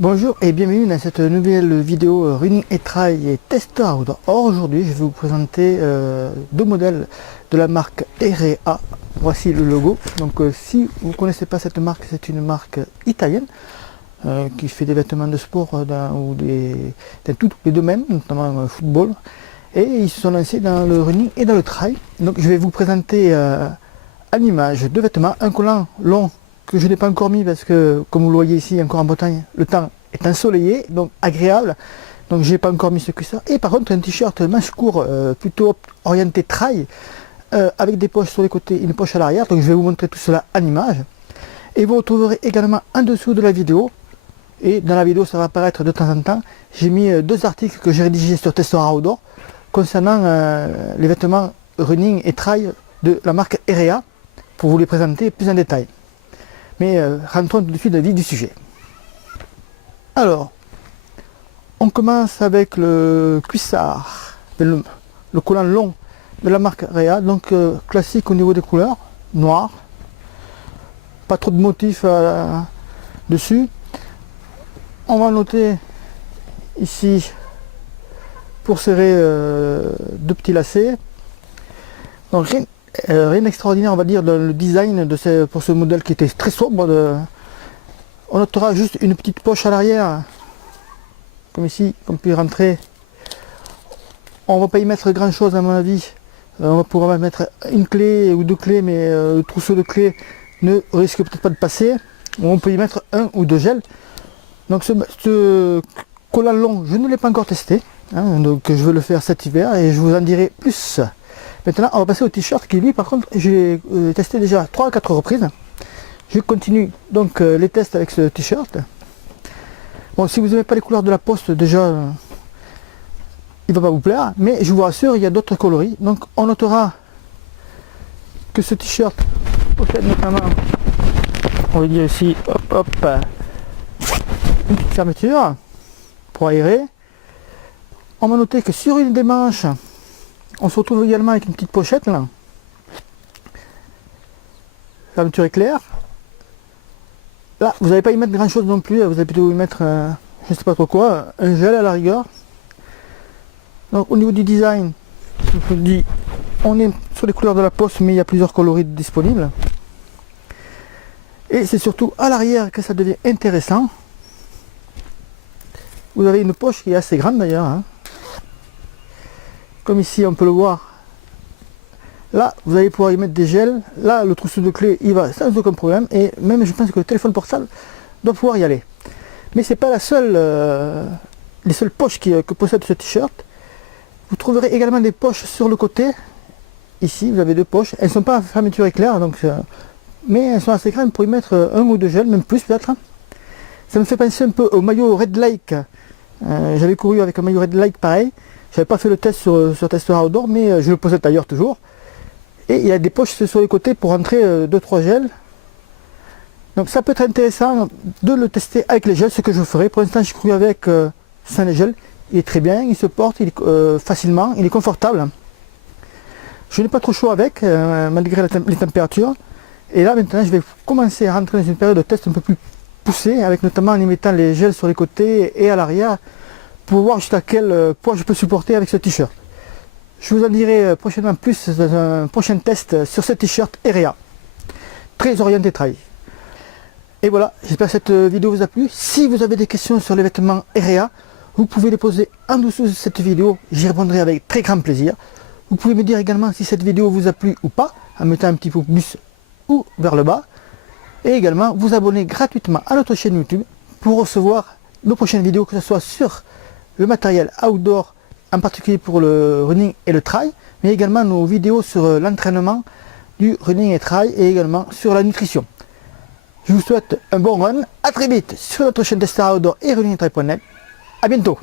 Bonjour et bienvenue dans cette nouvelle vidéo Running et Trail et Tester Outdoor. Or aujourd'hui je vais vous présenter deux modèles de la marque REA. Voici le logo. Donc si vous ne connaissez pas cette marque, c'est une marque italienne qui fait des vêtements de sport dans tous les domaines, notamment le football. Et ils se sont lancés dans le running et dans le trail. Donc je vais vous présenter en image deux vêtements, un collant long que je n'ai pas encore mis parce que, comme vous le voyez ici, encore en Bretagne, le temps est ensoleillé, donc agréable. Donc j'ai pas encore mis ce cuissard. Et par contre un t-shirt manche court plutôt orienté trail, avec des poches sur les côtés, une poche à l'arrière. Donc je vais vous montrer tout cela en image. Et vous retrouverez également en dessous de la vidéo, et dans la vidéo ça va apparaître de temps en temps, j'ai mis deux articles que j'ai rédigés sur Tester Outdoor concernant les vêtements running et trail de la marque REA, pour vous les présenter plus en détail. Mais rentrons tout de suite dans le vif du sujet. Alors, on commence avec le cuissard, le collant long de la marque REA, donc classique au niveau des couleurs, noir, pas trop de motifs dessus. On va noter ici, pour serrer, deux petits lacets. Donc rien d'extraordinaire, on va dire, dans le design pour ce modèle qui était très sobre. On notera juste une petite poche à l'arrière, comme ici, qu'on peut rentrer. On va pas y mettre grand chose à mon avis. On va pouvoir mettre une clé ou deux clés, mais le trousseau de clés ne risque peut-être pas de passer. On peut y mettre un ou deux gels. Donc ce collant long, je ne l'ai pas encore testé, hein, donc je vais le faire cet hiver et je vous en dirai plus. Maintenant, on va passer au t-shirt qui, lui, par contre, j'ai testé déjà 3 à 4 reprises. Je continue donc les tests avec ce t-shirt. Bon, si vous n'aimez pas les couleurs de la Poste, déjà, il ne va pas vous plaire. Mais je vous rassure, il y a d'autres coloris. Donc, on notera que ce t-shirt possède notamment, on va dire ici, hop, une petite fermeture pour aérer. On va noter que sur une des manches, on se retrouve également avec une petite pochette là. Fermeture éclair. Là, vous n'allez pas y mettre grand chose non plus, vous allez plutôt y mettre, je ne sais pas trop quoi, un gel à la rigueur. Donc au niveau du design, je vous le dis, on est sur les couleurs de la Poste, mais il y a plusieurs coloris disponibles. Et c'est surtout à l'arrière que ça devient intéressant. Vous avez une poche qui est assez grande d'ailleurs, hein. Comme ici on peut le voir, là vous allez pouvoir y mettre des gels, là le trousseau de clés il va sans aucun problème, et même je pense que le téléphone portable doit pouvoir y aller. Mais c'est pas la seule, les seules poches que possède ce t-shirt. Vous trouverez également des poches sur le côté, ici vous avez deux poches, elles ne sont pas à fermeture éclair, donc, mais elles sont assez grandes pour y mettre un ou deux gels, même plus peut-être. Ça me fait penser un peu au maillot Red Lake, j'avais couru avec un maillot Red Lake pareil. J'avais pas fait le test sur Tester Outdoor, mais je le possède d'ailleurs toujours. Et il y a des poches sur les côtés pour rentrer 2-3 gels. Donc ça peut être intéressant de le tester avec les gels, ce que je ferai. Pour l'instant, j'ai couru avec sans les gels. Il est très bien, il se porte facilement, il est confortable. Je n'ai pas trop chaud avec, malgré les températures. Et là, maintenant, je vais commencer à rentrer dans une période de test un peu plus poussée, avec notamment en y mettant les gels sur les côtés et à l'arrière, pour voir jusqu'à quel poids je peux supporter avec ce t-shirt. Je vous en dirai prochainement plus dans un prochain test sur ce t-shirt REA, très orienté trail. Et voilà, j'espère que cette vidéo vous a plu. Si vous avez des questions sur les vêtements REA, vous pouvez les poser en dessous de cette vidéo, j'y répondrai avec très grand plaisir. Vous pouvez me dire également si cette vidéo vous a plu ou pas, en mettant un petit pouce plus ou vers le bas. Et également vous abonner gratuitement à notre chaîne YouTube pour recevoir nos prochaines vidéos, que ce soit sur le matériel outdoor, en particulier pour le running et le trail, mais également nos vidéos sur l'entraînement du running et trail, et également sur la nutrition. Je vous souhaite un bon run, à très vite sur notre chaîne Tester Outdoor et runningtrail.net. À bientôt.